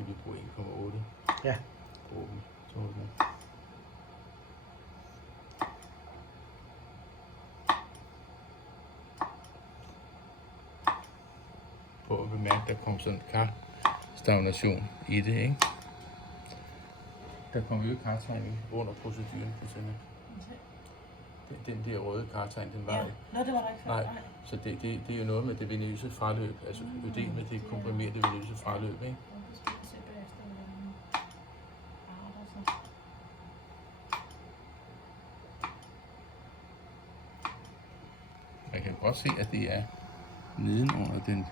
det vi bruger 1,8. Ja. Åben. Så åbner. Prøv at bemærke, der kom sådan en karstagnation i det, ikke? Der kom jo kartegn under proceduren på sådan. Den der røde kartegn, den var Ja. ikke. Nå, det var der ikke før. Nej, så det er jo noget med det venøse fraløb, altså ødemet, det komprimerede venøse fraløb, ikke? Det skal vi se bagefter, hvordan arter sig. Man kan godt se, at det er nedenunder den